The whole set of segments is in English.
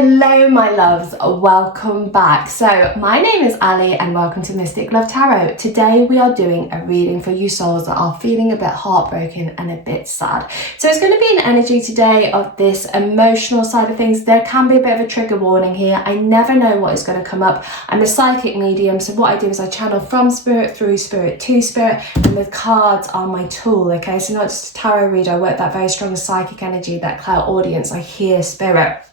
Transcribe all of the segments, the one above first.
Hello my loves, welcome back. So my name is Ali and welcome to Mystic Love Tarot. Today we are doing a reading for you souls that are feeling a bit heartbroken and a bit sad. So it's going to be an energy today of this emotional side of things. There can be a bit of a trigger warning here. I never know what is going to come up. I'm a psychic medium, so what I do is I channel from spirit through spirit to spirit, and the cards are my tool, okay? So not just a tarot reader, I work that very strong psychic energy, that clairaudience, I hear spirit.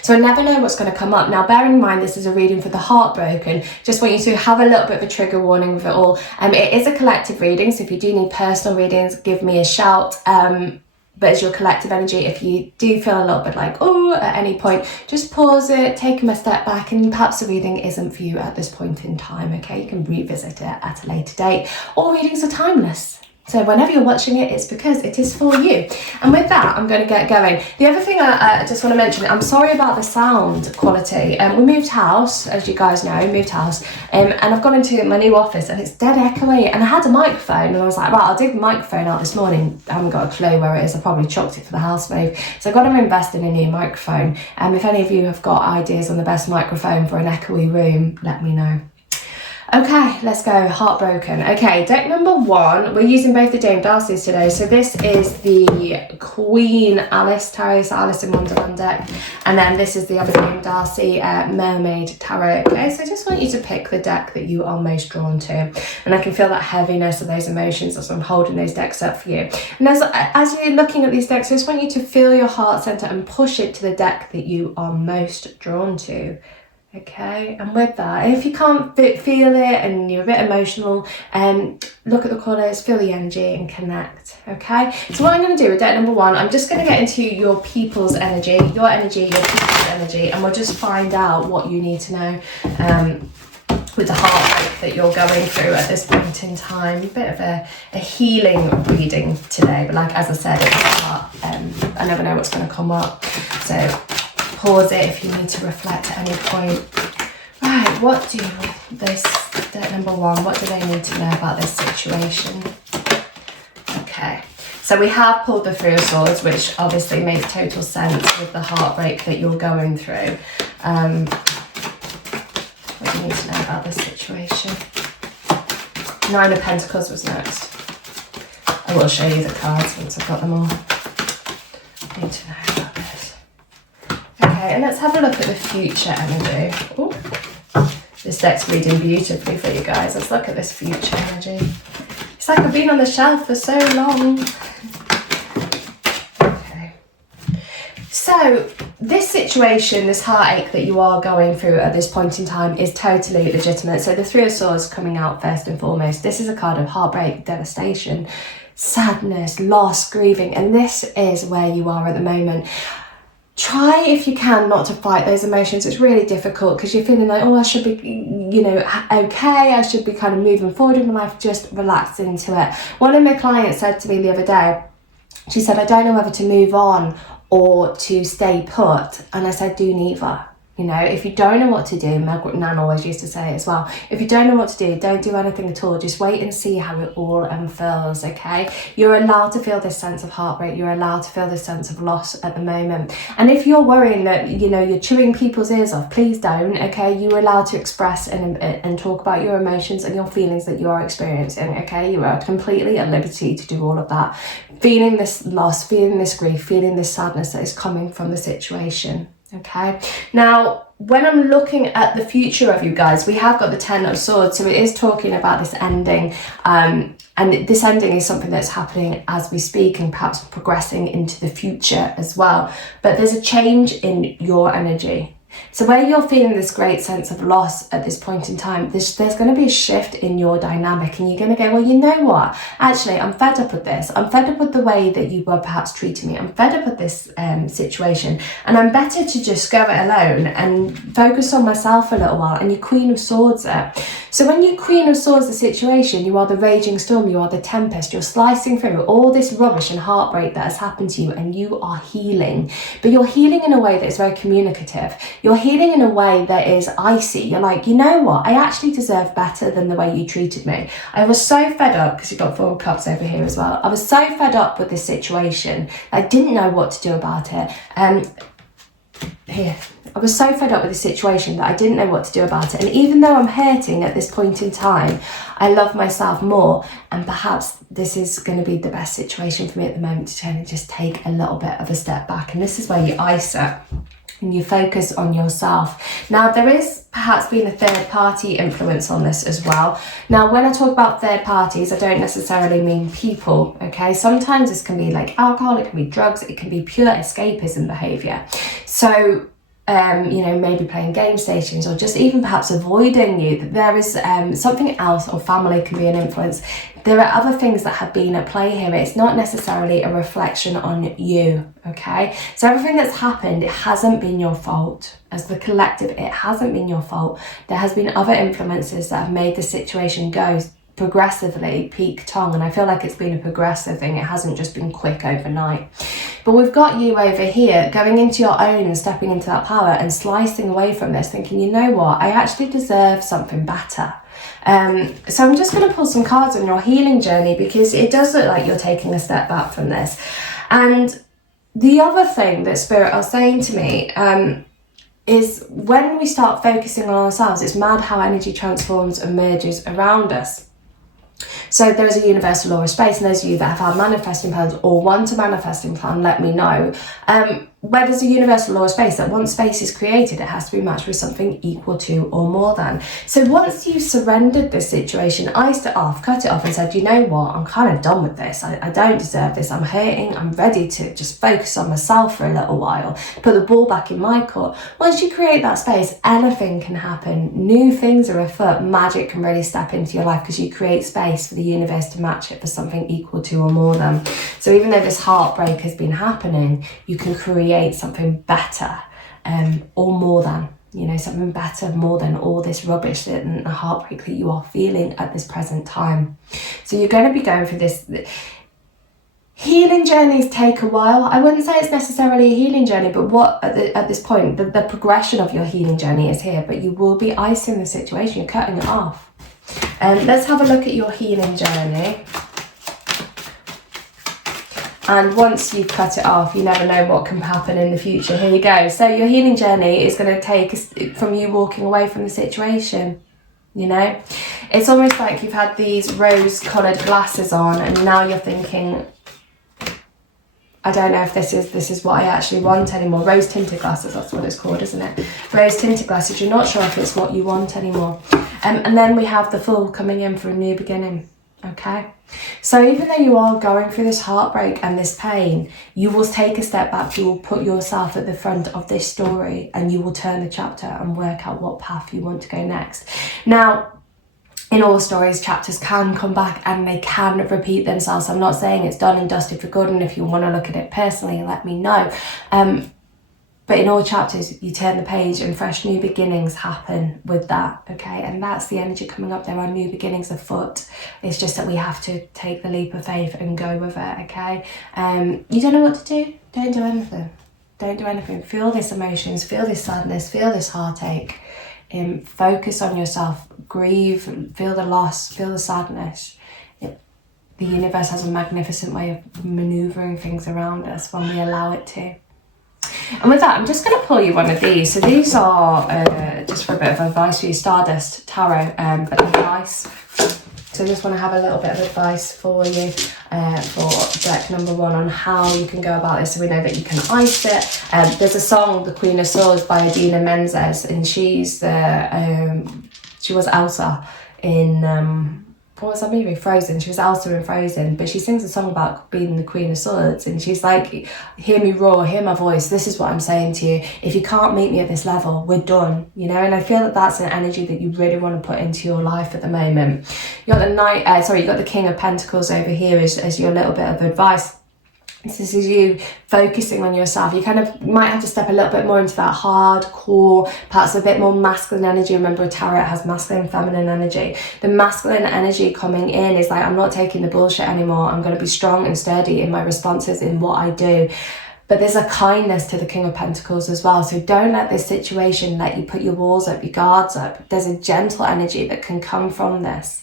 So I never know what's going to come up. Now, bear in mind, this is a reading for the heartbroken. Just want you to have a little bit of a trigger warning with it all. It is a collective reading, so if you do need personal readings, give me a shout. But as your collective energy, if you do feel a little bit like, oh, at any point, just pause it, take a step back, and perhaps the reading isn't for you at this point in time, okay? You can revisit it at a later date. All readings are timeless. So whenever you're watching it, it's because it is for you. And with that, I'm going to get going. The other thing I just want to mention, I'm sorry about the sound quality. We moved house, as you guys know, and I've gone into my new office and it's dead echoey. And I had a microphone and I was like, right, I'll dig the microphone out this morning. I haven't got a clue where it is. I probably chucked it for the house move. So I've got to invest in a new microphone. If any of you have got ideas on the best microphone for an echoey room, let me know. Okay, let's go. Heartbroken. Okay, deck number one. We're using both the Dame Darcys today. So this is the Queen Alice Tarot, so Alice in Wonderland deck. And then this is the other Dame Darcy Mermaid Tarot. Okay, so I just want you to pick the deck that you are most drawn to. And I can feel that heaviness of those emotions as I'm holding those decks up for you. And as you're looking at these decks, I just want you to feel your heart center and push it to the deck that you are most drawn to. Okay, and with that, if you can't feel it and you're a bit emotional, look at the colours, feel the energy and connect, okay? So what I'm going to do with deck number one, I'm just going to get into your people's energy, your people's energy, and we'll just find out what you need to know with the heartbreak that you're going through at this point in time. A bit of a healing reading today, but like as I said at the start, I never know what's going to come up, so pause it if you need to reflect at any point. Right, what do this deck number one, what do they need to know about this situation? Okay, so we have pulled the Three of Swords, which obviously makes total sense with the heartbreak that you're going through. What do you need to know about this situation? Nine of Pentacles was next. I will show you the cards once I've got them all. I need to know about this. Okay, and let's have a look at the future energy. Ooh. This deck's reading beautifully for you guys. Let's look at this future energy. It's like I've been on the shelf for so long. Okay. So this situation, this heartache that you are going through at this point in time is totally legitimate. So the Three of Swords coming out first and foremost. This is a card of heartbreak, devastation, sadness, loss, grieving, and this is where you are at the moment. Try, if you can, not to fight those emotions. It's really difficult because you're feeling like, oh, I should be, okay. I should be kind of moving forward in my life. Just relax into it. One of my clients said to me the other day, she said, I don't know whether to move on or to stay put. And I said, do neither. If you don't know what to do, my nan always used to say it as well, if you don't know what to do, don't do anything at all. Just wait and see how it all unfurls, okay? You're allowed to feel this sense of heartbreak. You're allowed to feel this sense of loss at the moment. And if you're worrying that, you're chewing people's ears off, please don't, okay? You're allowed to express and talk about your emotions and your feelings that you are experiencing, okay? You are completely at liberty to do all of that. Feeling this loss, feeling this grief, feeling this sadness that is coming from the situation. Okay, now when I'm looking at the future of you guys, we have got the Ten of Swords, so it is talking about this ending, and this ending is something that's happening as we speak and perhaps progressing into the future as well. But there's a change in your energy. So where you're feeling this great sense of loss at this point in time, there's going to be a shift in your dynamic, and you're going to go, well, you know what? Actually, I'm fed up with this. I'm fed up with the way that you were perhaps treating me. I'm fed up with this situation, and I'm better to just go it alone and focus on myself a little while. And you Queen of Swords it. So when you Queen of Swords the situation, you are the raging storm, you are the tempest, you're slicing through all this rubbish and heartbreak that has happened to you, and you are healing. But you're healing in a way that is very communicative. You're healing in a way that is icy. You're like, you know what? I actually deserve better than the way you treated me. I was so fed up, because you've got 4 cups over here as well. I was so fed up with this situation. I didn't know what to do about it. Here, I was so fed up with the situation that I didn't know what to do about it. And even though I'm hurting at this point in time, I love myself more. And perhaps this is going to be the best situation for me at the moment to try and just take a little bit of a step back. And this is where you ice it and you focus on yourself. Now, there is perhaps been a third party influence on this as well. Now, when I talk about third parties, I don't necessarily mean people, okay? Sometimes this can be like alcohol, it can be drugs, it can be pure escapism behavior. So, you know, maybe playing game stations or just even perhaps avoiding you, that there is something else, or family can be an influence. There are other things that have been at play here. It's not necessarily a reflection on you, okay? So everything that's happened, it hasn't been your fault. As the collective, it hasn't been your fault. There has been other influences that have made the situation go progressively peak tongue, and I feel like it's been a progressive thing. It hasn't just been quick overnight. But we've got you over here going into your own and stepping into that power and slicing away from this, thinking, you know what, I actually deserve something better. So I'm just going to pull some cards on your healing journey, because it does look like you're taking a step back from this. And the other thing that Spirit are saying to me is when we start focusing on ourselves, it's mad how energy transforms and merges around us. So there's a universal law of space, and those of you that have had manifesting plans or want a manifesting plan, let me know. Where there's a universal law of space, that once space is created, it has to be matched with something equal to or more than. So once you surrendered this situation, iced it off, cut it off and said, you know what, I'm kind of done with this. I don't deserve this. I'm hurting. I'm ready to just focus on myself for a little while, put the ball back in my court. Once you create that space, anything can happen. New things are afoot. Magic can really step into your life because you create space for the universe to match it for something equal to or more than. So even though this heartbreak has been happening, you can create something better or more than, you know, something better, more than all this rubbish and the heartbreak that you are feeling at this present time. So you're going to be going through this. Healing journeys take a while. I wouldn't say it's necessarily a healing journey, but what at this point, the progression of your healing journey is here, but you will be icing the situation, you're cutting it off. Let's have a look at your healing journey. And once you've cut it off, you never know what can happen in the future. Here you go. So your healing journey is going to take from you walking away from the situation. You know, it's almost like you've had these rose-coloured glasses on, and now you're thinking, I don't know if this is what I actually want anymore. Rose-tinted glasses, that's what it's called, isn't it? Rose-tinted glasses. You're not sure if it's what you want anymore. And then we have the Fool coming in for a new beginning. Okay, so even though you are going through this heartbreak and this pain, you will take a step back. You will put yourself at the front of this story, and you will turn the chapter and work out what path you want to go next. Now, in all stories, chapters can come back and they can repeat themselves. I'm not saying it's done and dusted for good, and if you want to look at it personally, let me know. But in all chapters, you turn the page and fresh new beginnings happen with that, okay? And that's the energy coming up. There are new beginnings afoot. It's just that we have to take the leap of faith and go with it, okay? You don't know what to do? Don't do anything. Don't do anything. Feel these emotions, feel this sadness, feel this heartache. Focus on yourself. Grieve, feel the loss, feel the sadness. The universe has a magnificent way of manoeuvring things around us when we allow it to. And with that, I'm just going to pull you one of these. So these are just for a bit of advice for you, Stardust Tarot advice. So I just want to have a little bit of advice for you for deck number 1 on how you can go about this, so we know that you can ice it. There's a song, The Queen of Swords by Idina Menzies, and she's she was Elsa in what was that movie? Frozen. She was Elsa in Frozen, but she sings a song about being the Queen of Swords, and she's like, hear me roar, hear my voice, this is what I'm saying to you. If you can't meet me at this level, we're done, you know? And I feel that that's an energy that you really want to put into your life at the moment. You got you got the King of Pentacles over here as your little bit of advice. This is you focusing on yourself. You kind of might have to step a little bit more into that hardcore, perhaps a bit more masculine energy. Remember, a tarot has masculine and feminine energy. The masculine energy coming in is like, I'm not taking the bullshit anymore. I'm going to be strong and sturdy in my responses, in what I do. But there's a kindness to the King of Pentacles as well. So don't let this situation let you put your walls up, your guards up. There's a gentle energy that can come from this.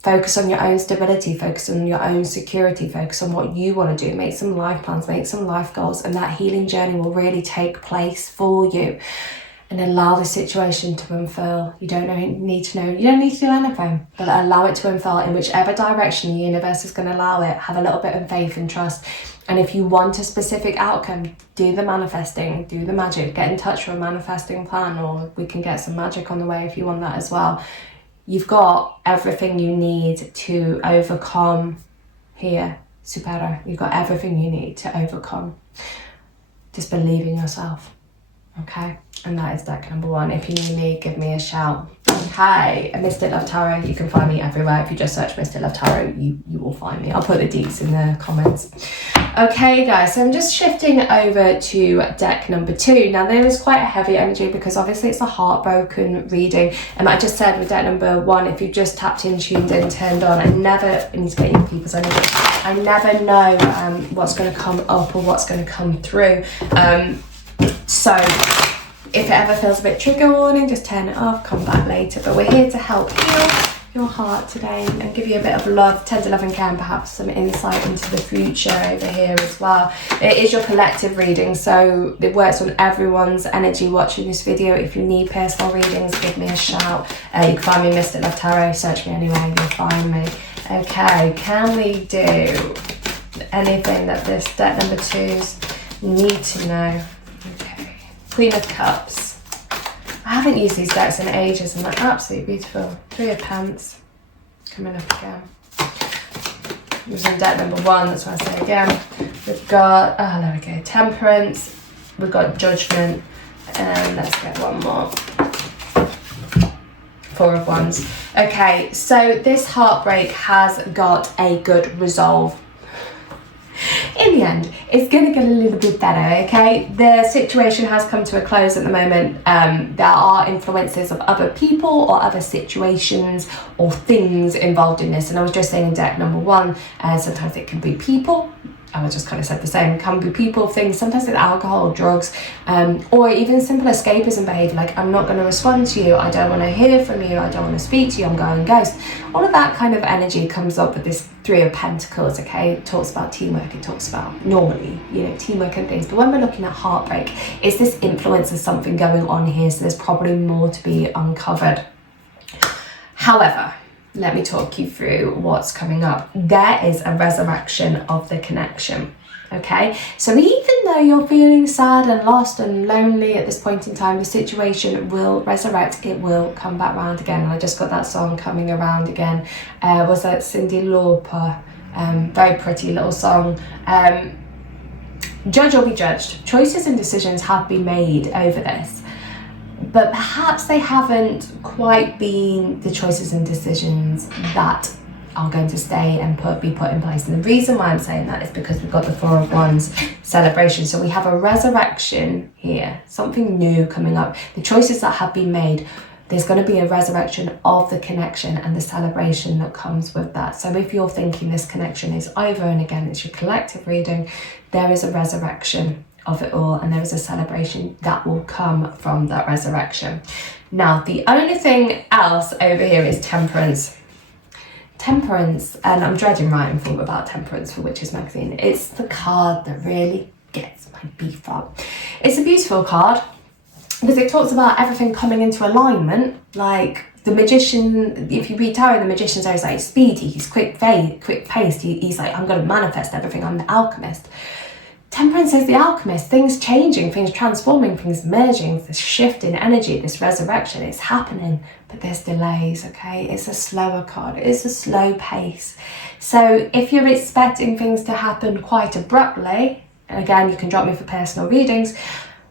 Focus on your own stability, focus on your own security, focus on what you want to do. Make some life plans, make some life goals, and that healing journey will really take place for you. And allow the situation to unfurl. You don't need to do anything, but allow it to unfurl in whichever direction the universe is going to allow it. Have a little bit of faith and trust. And if you want a specific outcome, do the manifesting, do the magic, get in touch with a manifesting plan, or we can get some magic on the way if you want that as well. You've got everything you need to overcome here, supera. You've got everything you need to overcome. Just believe in yourself, okay? And that is deck number 1. If you need me, give me a shout. Okay, Mystic Love Tarot, you can find me everywhere. If you just search Mystic Love Tarot, you will find me. I'll put the deets in the comments. Okay guys, so I'm just shifting over to deck number 2. Now there is quite a heavy energy because obviously it's a heartbroken reading. And I just said with deck number 1, if you've just tapped in, tuned in, turned on, I need to get your people's energy. I never know what's going to come up or what's going to come through. So if it ever feels a bit trigger warning, just turn it off, come back later. But we're here to help heal your heart today and give you a bit of love, tender love and care, and perhaps some insight into the future over here as well. It is your collective reading, so it works on everyone's energy watching this video. If you need personal readings, give me a shout. You can find me Mystic Love Tarot, search me anywhere, you'll find me. Okay, can we do anything that this deck number 2s need to know? Okay. Queen of Cups. I haven't used these decks in ages and they're absolutely beautiful. 3 of Pence. Coming up again. Using deck number 1, that's what I say again. We've got, there we go, Temperance. We've got Judgment. And let's get one more. 4 of Wands. Okay, so this heartbreak has got a good resolve. In the end, it's going to get a little bit better, okay? The situation has come to a close at the moment. There are influences of other people or other situations or things involved in this. And I was just saying in deck number 1, sometimes it can be people. I just kind of said the same. It can be people, things, sometimes it's alcohol, drugs, or even simple escapism behaviour, like I'm not going to respond to you, I don't want to hear from you, I don't want to speak to you, I'm going ghost. All of that kind of energy comes up with this 3 of Pentacles, okay? It talks about teamwork, it talks about normally, teamwork and things. But when we're looking at heartbreak, it's this influence of something going on here, so there's probably more to be uncovered. However, let me talk you through what's coming up. There is a resurrection of the connection, okay? So even though you're feeling sad and lost and lonely at this point in time, the situation will resurrect. It will come back round again. And I just got that song coming around again. Was that Cyndi Lauper? Very pretty little song. Judge or be judged. Choices and decisions have been made over this. But perhaps they haven't quite been the choices and decisions that are going to stay and be put in place. And the reason why I'm saying that is because we've got the 4 of Wands celebration. So we have a resurrection here, something new coming up. The choices that have been made, there's going to be a resurrection of the connection and the celebration that comes with that. So if you're thinking this connection is over, and again, it's your collective reading, there is a resurrection of it all, and there is a celebration that will come from that resurrection. Now, the only thing else over here is Temperance. Temperance, and I'm dreading writing for about Temperance for Witches magazine. It's the card that really gets my beef up. It's a beautiful card because it talks about everything coming into alignment. Like the magician, if you read tarot, the magician's always like speedy, he's quick paced, he's like, I'm going to manifest everything, I'm the alchemist. Temperance is the alchemist, things changing, things transforming, things merging, this shift in energy, this resurrection, it's happening, but there's delays, okay? It's a slower card, it's a slow pace. So if you're expecting things to happen quite abruptly, and again, you can drop me for personal readings,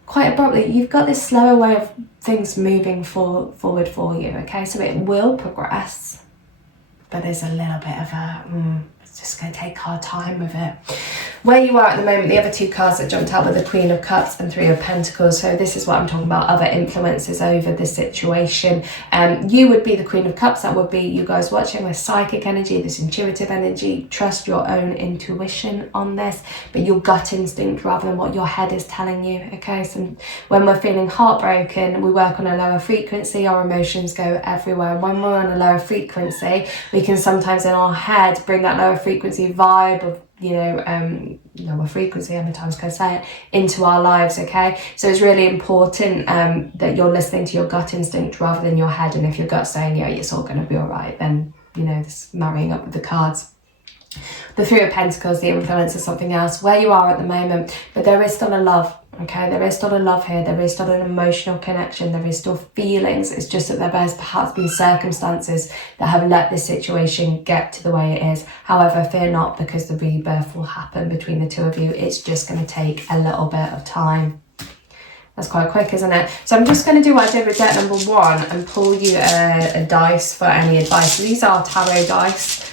quite abruptly, you've got this slower way of things moving forward for you, okay? So it will progress, but there's a little bit of It's just going to take our time with it. Where you are at the moment, the other two cards that jumped out were the Queen of Cups and Three of Pentacles. So this is what I'm talking about, other influences over the situation. You would be the Queen of Cups. That would be you guys watching with psychic energy, this intuitive energy. Trust your own intuition on this, but your gut instinct rather than what your head is telling you. Okay, so when we're feeling heartbroken, we work on a lower frequency. Our emotions go everywhere. And when we're on a lower frequency, we can sometimes in our head bring that lower frequency vibe of, lower frequency, how many times can I say it, into our lives, okay? So it's really important that you're listening to your gut instinct rather than your head. And if your gut's saying, yeah, it's all going to be all right, then, this marrying up with the cards. The Three of Pentacles, the influence is something else, where you are at the moment, but there is still a love, okay? There is still a love here. There is still an emotional connection. There is still feelings. It's just that there has perhaps been circumstances that have let this situation get to the way it is. However, fear not, because the rebirth will happen between the two of you. It's just going to take a little bit of time. That's quite quick, isn't it? So I'm just going to do what I did with deck number one and pull you a dice for any advice. So these are tarot dice.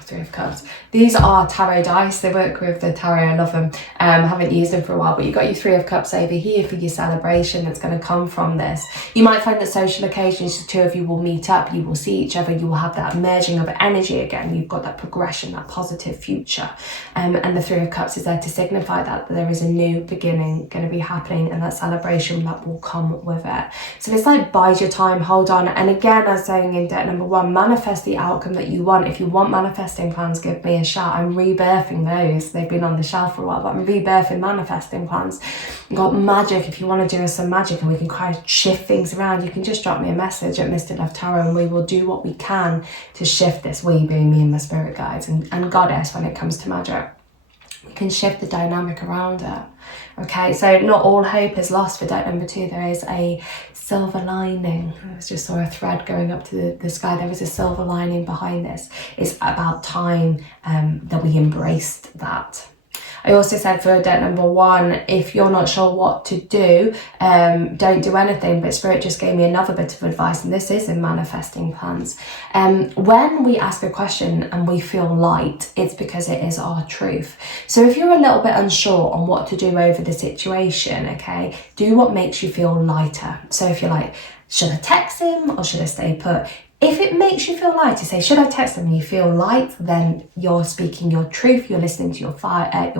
Three of Cups. These are tarot dice. They work with the tarot. I love them. Haven't used them for a while, but you've got your Three of Cups over here for your celebration that's going to come from this. You might find that social occasions, the two of you will meet up, you will see each other, you will have that merging of energy again. You've got that progression, that positive future. And the Three of Cups is there to signify that there is a new beginning going to be happening, and that celebration that will come with it. So it's like bide your time, hold on. And again, as I was saying in deck number one, manifest the outcome that you want. If you want manifesting plans, give me a shout. I'm rebirthing those. They've been on the shelf for a while, but I'm rebirthing manifesting plans. You've got magic. If you want to do some magic and we can kind of shift things around, you can just drop me a message at Mystic Love Tarot and we will do what we can to shift this. We being me and my spirit guides and goddess when it comes to magic. We can shift the dynamic around it. Okay, so not all hope is lost for deck number two. There is a silver lining. I just saw a thread going up to the sky. There is a silver lining behind this. It's about time that we embraced that. I also said for deck number one, if you're not sure what to do, don't do anything. But Spirit just gave me another bit of advice, and this is in manifesting plans. When we ask a question and we feel light, it's because it is our truth. So if you're a little bit unsure on what to do over the situation, okay, do what makes you feel lighter. So if you're like, should I text him or should I stay put? If it makes you feel light to say, should I text them, and you feel light, then you're speaking your truth, you're listening to your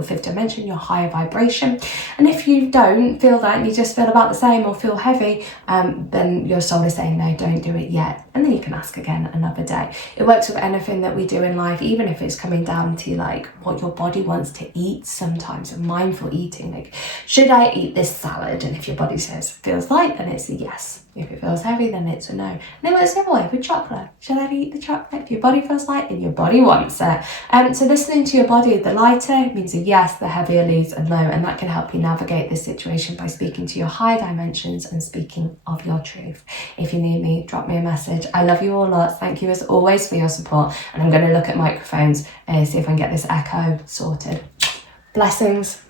fifth dimension, your higher vibration. And if you don't feel that and you just feel about the same or feel heavy, then your soul is saying, no, don't do it yet. And then you can ask again another day. It works with anything that we do in life, even if it's coming down to like what your body wants to eat sometimes, and mindful eating. Like, should I eat this salad? And if your body says feels light, then it's a yes. If it feels heavy, then it's a no. And it works the other way with chocolate. Should I eat the chocolate? If your body feels light and your body wants it. So listening to your body, the lighter means a yes, the heavier leaves a no. And that can help you navigate this situation by speaking to your high dimensions and speaking of your truth. If you need me, drop me a message. I love you all lots. Thank you as always for your support. And I'm going to look at microphones and see if I can get this echo sorted. Blessings.